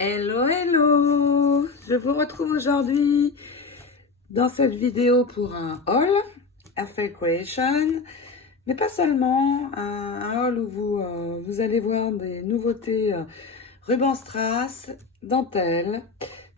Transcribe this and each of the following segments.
Hello, hello! Je vous retrouve aujourd'hui dans cette vidéo pour un haul, Airfel Creation, mais pas seulement, un haul où vous allez voir des nouveautés ruban strass, dentelle,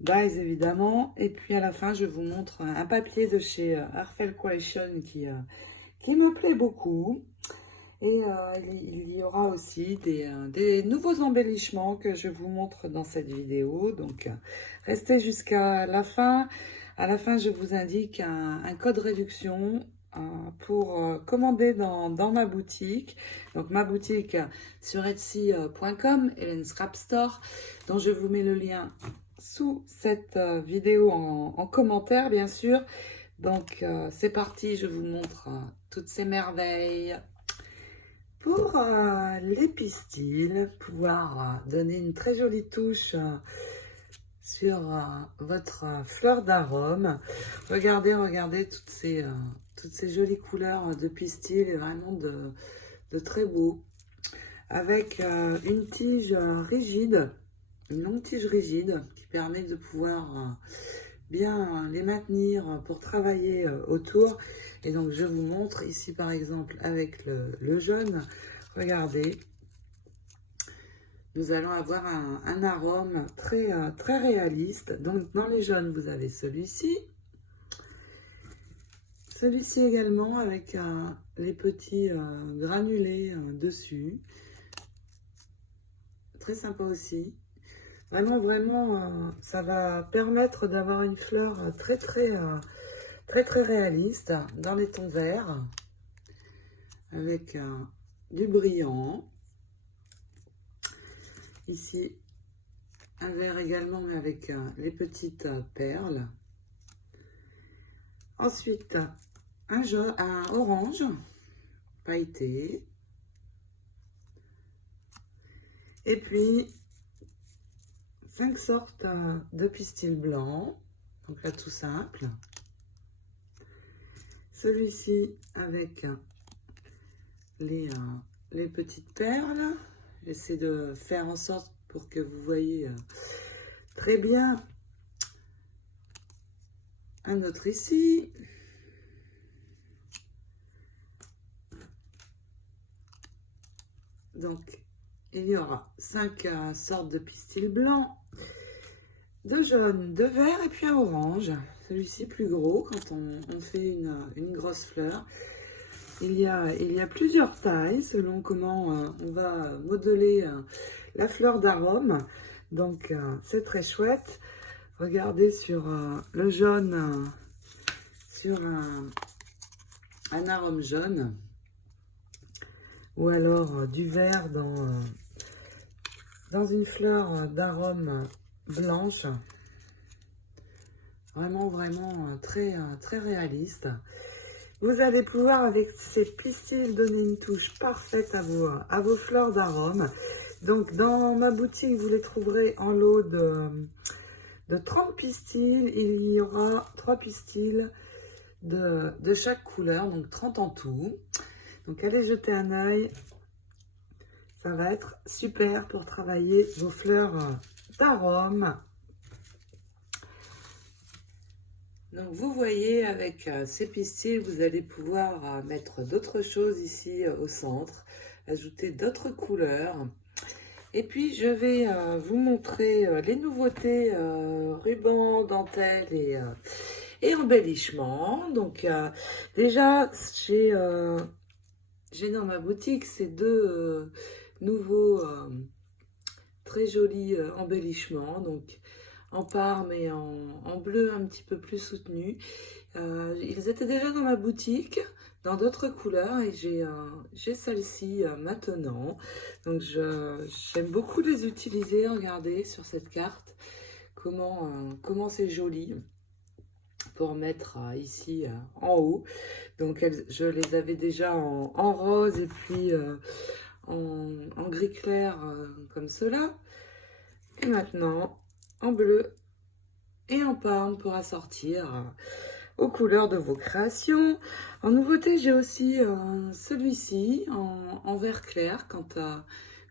dies évidemment, et puis à la fin je vous montre un papier de chez Airfel Creation qui me plaît beaucoup. Et il y aura aussi des nouveaux embellissements que je vous montre dans cette vidéo. Donc, restez jusqu'à la fin. À la fin, je vous indique un code réduction pour commander dans ma boutique. Donc, ma boutique sur Etsy.com, Hélène Scrap Store, dont je vous mets le lien sous cette vidéo en commentaire, bien sûr. Donc, c'est parti, je vous montre toutes ces merveilles. Pour les pistils, pouvoir donner une très jolie touche sur votre fleur d'arôme. Regardez toutes ces jolies couleurs de pistil, vraiment de très beau. Avec une tige rigide, une longue tige rigide qui permet de pouvoir bien les maintenir pour travailler autour. Et donc je vous montre ici par exemple avec le jaune, regardez, nous allons avoir un arôme très réaliste. Donc dans les jaunes vous avez celui-ci également avec les petits granulés dessus, très sympa aussi. Vraiment, ça va permettre d'avoir une fleur très réaliste dans les tons verts avec du brillant. Ici, un vert également, mais avec les petites perles. Ensuite, un orange pailleté. Et puis, 5 sortes de pistils blancs. Donc là, tout simple. Celui-ci avec les petites perles. J'essaie de faire en sorte pour que vous voyez très bien. Un autre ici. Donc, il y aura 5 sortes de pistils blancs, de jaune, de vert et puis un orange. Celui-ci plus gros quand on fait une grosse fleur. Il y a plusieurs tailles selon comment on va modeler la fleur d'arôme. Donc, c'est très chouette. Regardez sur le jaune, sur un arôme jaune. Ou alors du vert dans une fleur d'arôme blanche. Vraiment très réaliste. Vous allez pouvoir, avec ces pistils, donner une touche parfaite à vos fleurs d'arôme. Donc, dans ma boutique, vous les trouverez en lot de 30 pistils. Il y aura 3 pistils de chaque couleur, donc 30 en tout. Donc, allez jeter un œil. Ça va être super pour travailler vos fleurs d'arôme. Donc, vous voyez, avec ces pistils, vous allez pouvoir mettre d'autres choses ici au centre, ajouter d'autres couleurs. Et puis, je vais vous montrer les nouveautés ruban, dentelle et embellissement. Donc, déjà, j'ai dans ma boutique ces deux nouveaux très jolis embellissements. Donc, en parme et en bleu un petit peu plus soutenu. Ils étaient déjà dans ma boutique, dans d'autres couleurs, et j'ai celle-ci maintenant. Donc j'aime beaucoup les utiliser. Regardez sur cette carte comment c'est joli pour mettre ici en haut. Donc je les avais déjà en rose et puis en gris clair comme cela. Et maintenant en bleu et en parme pour assortir aux couleurs de vos créations. En nouveauté, j'ai aussi celui-ci en vert clair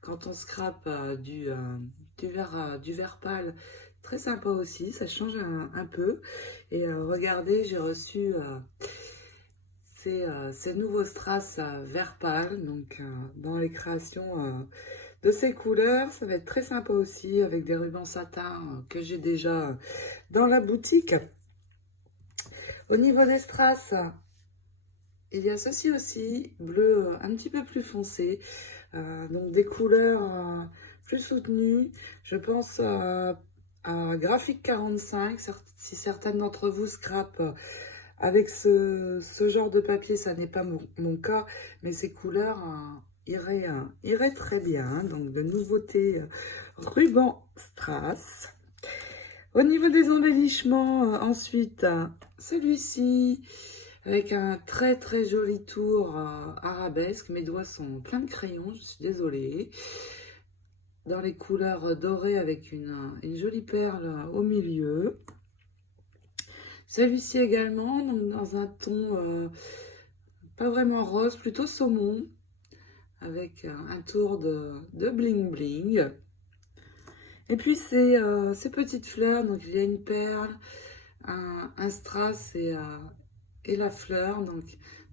quand on scrape du vert pâle. Très sympa aussi, ça change un peu. Et regardez, j'ai reçu ces nouveaux strass vert pâle. Donc dans les créations de ces couleurs, ça va être très sympa aussi avec des rubans satin que j'ai déjà dans la boutique. Au niveau des strass, il y a ceci aussi, bleu un petit peu plus foncé, donc des couleurs plus soutenues. Je pense à Graphic 45, si certaines d'entre vous scrapent avec ce genre de papier, ça n'est pas mon cas, mais ces couleurs iraient très bien. Donc de nouveautés ruban strass. Au niveau des embellissements, ensuite, celui-ci, avec un très joli tour arabesque. Mes doigts sont pleins de crayons, je suis désolée. Dans les couleurs dorées avec une jolie perle au milieu. Celui-ci également, donc dans un ton pas vraiment rose, plutôt saumon, avec un tour de bling bling. Et puis ces petites fleurs, donc il y a une perle, un strass et la fleur, donc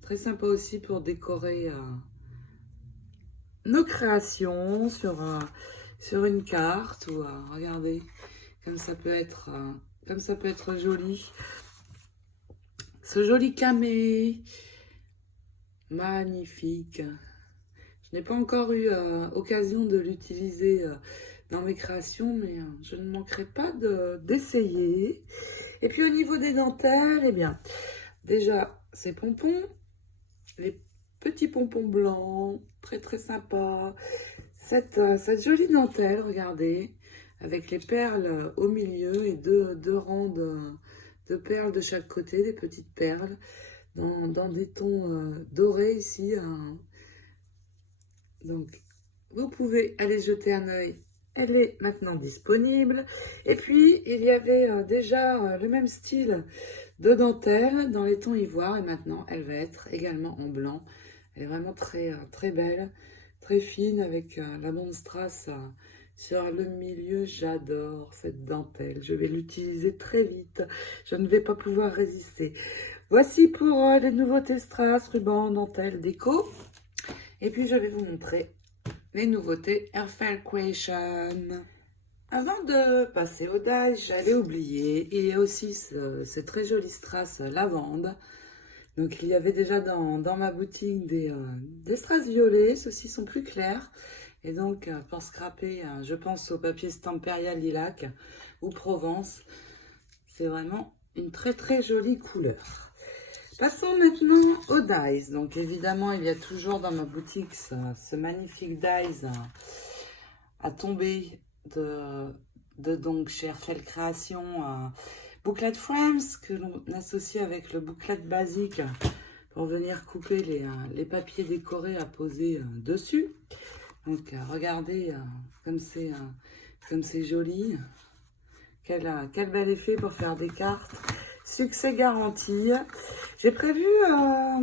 très sympa aussi pour décorer nos créations sur une carte ou regardez comme ça peut être joli. Ce joli camé, magnifique. Je n'ai pas encore eu occasion de l'utiliser dans mes créations, mais je ne manquerai pas d'essayer. Et puis au niveau des dentelles, eh bien, déjà ces pompons, les petits pompons blancs, très sympa. Cette jolie dentelle, regardez, avec les perles au milieu et deux rangs de perles de chaque côté, des petites perles, dans des tons dorés ici. Donc, vous pouvez aller jeter un œil. Elle est maintenant disponible. Et puis, il y avait déjà le même style de dentelle dans les tons ivoire. Et maintenant, elle va être également en blanc. Elle est vraiment très belle, très fine avec la bande strass sur le milieu. J'adore cette dentelle. Je vais l'utiliser très vite. Je ne vais pas pouvoir résister. Voici pour les nouveautés strass, ruban, dentelle, déco. Et puis, je vais vous montrer les nouveautés Airfare Creation. Avant de passer au die, j'allais oublier, il y a aussi ce très joli strass lavande. Donc, il y avait déjà dans ma boutique des strass violets. Ceux-ci sont plus clairs. Et donc, pour scraper, je pense au papier Stamperia Lilac ou Provence. C'est vraiment une très jolie couleur. Passons maintenant aux dies. Donc évidemment, il y a toujours dans ma boutique ce magnifique dies à tomber de donc chez Airfare Création Booklet Frames que l'on associe avec le booklet basique pour venir couper les papiers décorés à poser dessus. Donc regardez comme c'est joli. Quel bel effet pour faire des cartes. Succès garanti. J'ai prévu dans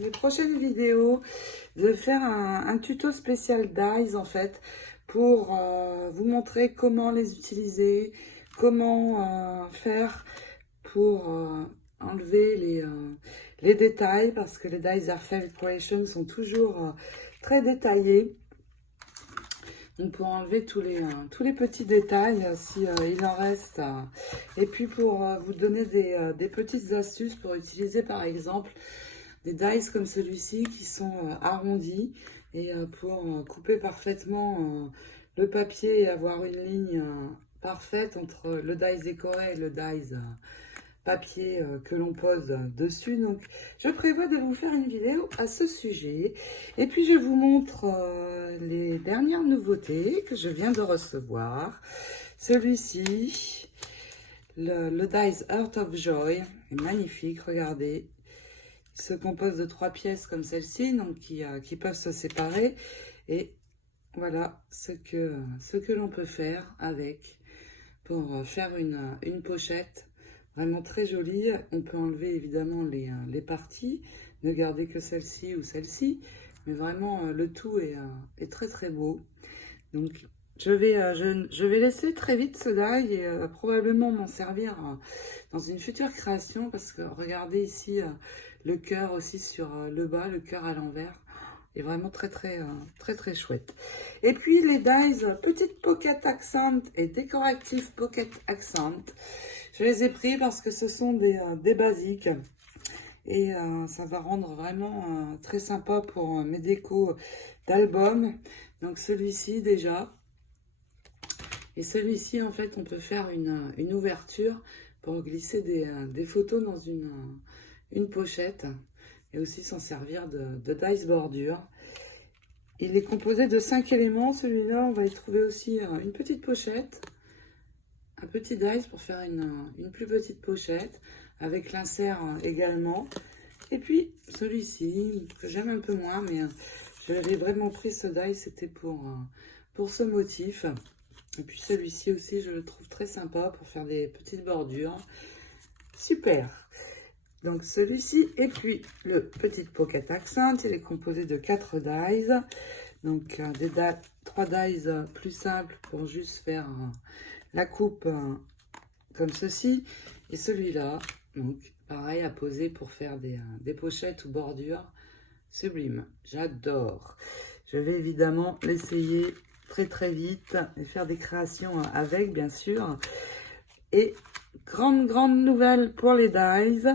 les prochaines vidéos de faire un tuto spécial dies en fait pour vous montrer comment les utiliser, comment faire pour enlever les détails parce que les dies Airfare Creation sont toujours très détaillés. Donc pour enlever tous les petits détails, si il en reste. Et puis pour vous donner des petites astuces pour utiliser par exemple des dies comme celui-ci qui sont arrondis. Et pour couper parfaitement le papier et avoir une ligne parfaite entre le dies décoré et le dies papier que l'on pose dessus. Donc je prévois de vous faire une vidéo à ce sujet et puis je vous montre les dernières nouveautés que je viens de recevoir. Celui-ci, le dies Heart of Joy, est magnifique, regardez. Il se compose de 3 pièces comme celle-ci, donc qui peuvent se séparer, et voilà ce que l'on peut faire avec pour faire une pochette. Vraiment très jolie. On peut enlever évidemment les parties, ne garder que celle-ci ou celle-ci. Mais vraiment, le tout est très très beau. Donc, je vais laisser très vite ce die et probablement m'en servir dans une future création. Parce que regardez ici le cœur aussi sur le bas, le cœur à l'envers. Est vraiment très chouette. Et puis les dies petite pocket accent et décorative pocket accent. Je les ai pris parce que ce sont des basiques. Et ça va rendre vraiment très sympa pour mes décos d'album. Donc celui-ci déjà. Et celui-ci, en fait, on peut faire une ouverture pour glisser des photos dans une pochette. Et aussi s'en servir de dice bordure. Il est composé de 5 éléments. Celui-là, on va y trouver aussi une petite pochette. Un petit dice pour faire une plus petite pochette. Avec l'insert également. Et puis, celui-ci, que j'aime un peu moins, mais je l'avais vraiment pris ce die, c'était pour ce motif. Et puis celui-ci aussi, je le trouve très sympa pour faire des petites bordures. Super! Donc celui-ci, et puis le petit pocket accent, il est composé de 4 dies. Donc 3 dies plus simples pour juste faire la coupe comme ceci. Et celui-là, donc pareil à poser pour faire des pochettes ou bordures. Sublime, j'adore. Je vais évidemment l'essayer très vite et faire des créations avec, bien sûr. Et grande nouvelle pour les dies.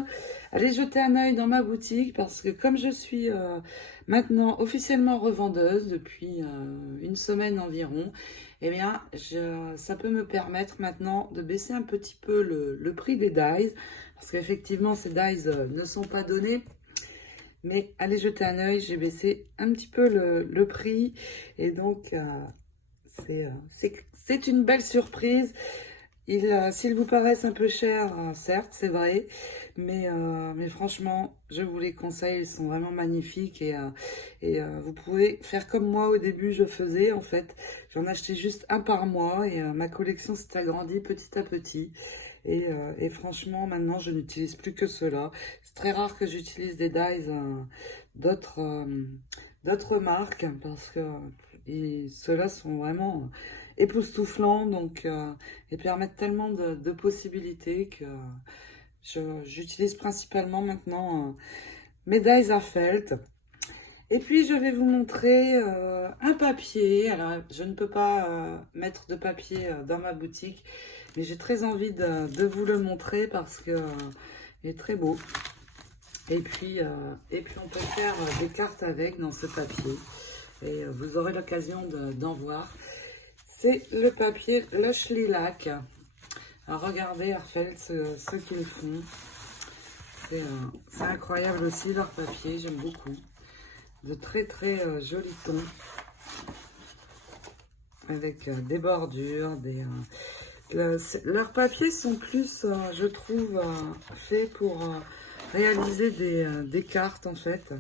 Allez jeter un œil dans ma boutique parce que comme je suis maintenant officiellement revendeuse depuis une semaine environ, eh bien, ça peut me permettre maintenant de baisser un petit peu le prix des dies parce qu'effectivement, ces dies ne sont pas donnés. Mais allez jeter un œil, j'ai baissé un petit peu le prix et donc c'est une belle surprise. S'ils vous paraissent un peu chers, certes, c'est vrai, mais franchement, je vous les conseille, ils sont vraiment magnifiques et vous pouvez faire comme moi au début, je faisais en fait. J'en achetais juste un par mois et ma collection s'est agrandie petit à petit. Et franchement, maintenant, je n'utilise plus que cela. C'est très rare que j'utilise des dies d'autres marques parce que ceux-là sont vraiment époustouflants donc et permettent tellement de possibilités que j'utilise principalement maintenant mes dies à felt. Et puis je vais vous montrer un papier. Alors je ne peux pas mettre de papier dans ma boutique, mais j'ai très envie de vous le montrer parce que il est très beau. Et puis on peut faire des cartes avec dans ce papier. Et vous aurez l'occasion d'en voir. C'est le papier Lush Lilac. Alors regardez Arfelt ce qu'ils font. C'est incroyable aussi leur papier, j'aime beaucoup. De très jolis tons. Avec des bordures, leurs papiers sont plus, je trouve, faits pour réaliser des cartes en fait.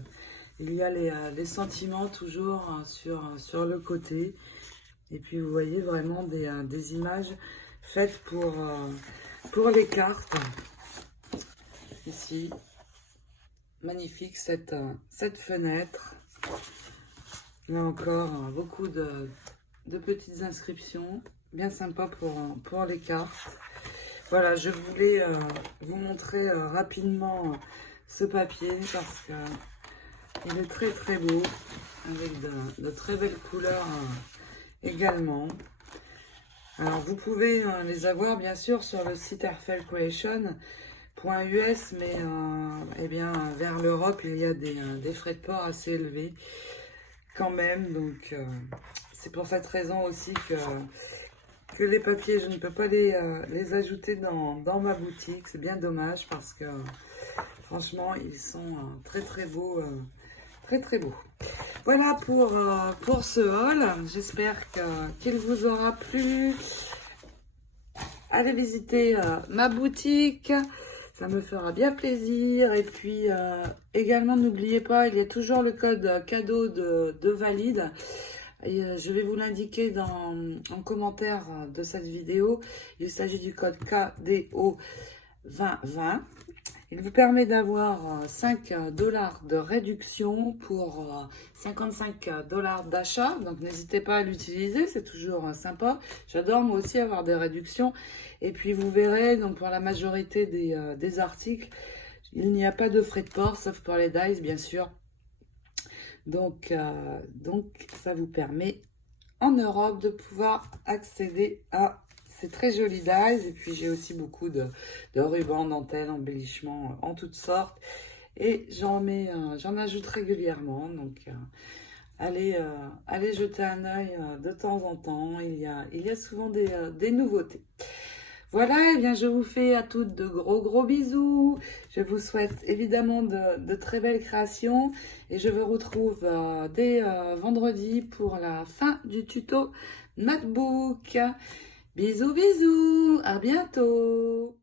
Il y a les sentiments toujours sur le côté. Et puis vous voyez vraiment des images faites pour les cartes. Ici, magnifique cette fenêtre. Là encore, beaucoup de petites inscriptions. Bien sympa pour les cartes. Voilà, je voulais vous montrer rapidement ce papier parce que il est très beau avec de très belles couleurs également. Alors vous pouvez les avoir bien sûr sur le site airfelcreation.us, mais eh bien vers l'Europe il y a des frais de port assez élevés quand même, donc c'est pour cette raison aussi que les papiers, je ne peux pas les ajouter dans ma boutique. C'est bien dommage parce que franchement, ils sont très beaux. Très beaux. Voilà pour ce haul. J'espère qu'il vous aura plu. Allez visiter ma boutique. Ça me fera bien plaisir. Et puis également, n'oubliez pas, il y a toujours le code cadeau de valide. Et je vais vous l'indiquer en commentaire de cette vidéo. Il s'agit du code KDO 2020. Il vous permet d'avoir 5 $ de réduction pour 55 $ d'achat. Donc n'hésitez pas à l'utiliser, c'est toujours sympa. J'adore moi aussi avoir des réductions. Et puis vous verrez, donc pour la majorité des articles, il n'y a pas de frais de port, sauf pour les dies bien sûr. Donc ça vous permet en Europe de pouvoir accéder à ces très jolis dies. Et puis j'ai aussi beaucoup de rubans, dentelles, embellissements en toutes sortes. Et j'en ajoute régulièrement. Donc allez jeter un œil de temps en temps. Il y a souvent des nouveautés. Voilà, et bien je vous fais à toutes de gros bisous. Je vous souhaite évidemment de très belles créations. Et je vous retrouve dès vendredi pour la fin du tuto MacBook. Bisous, à bientôt.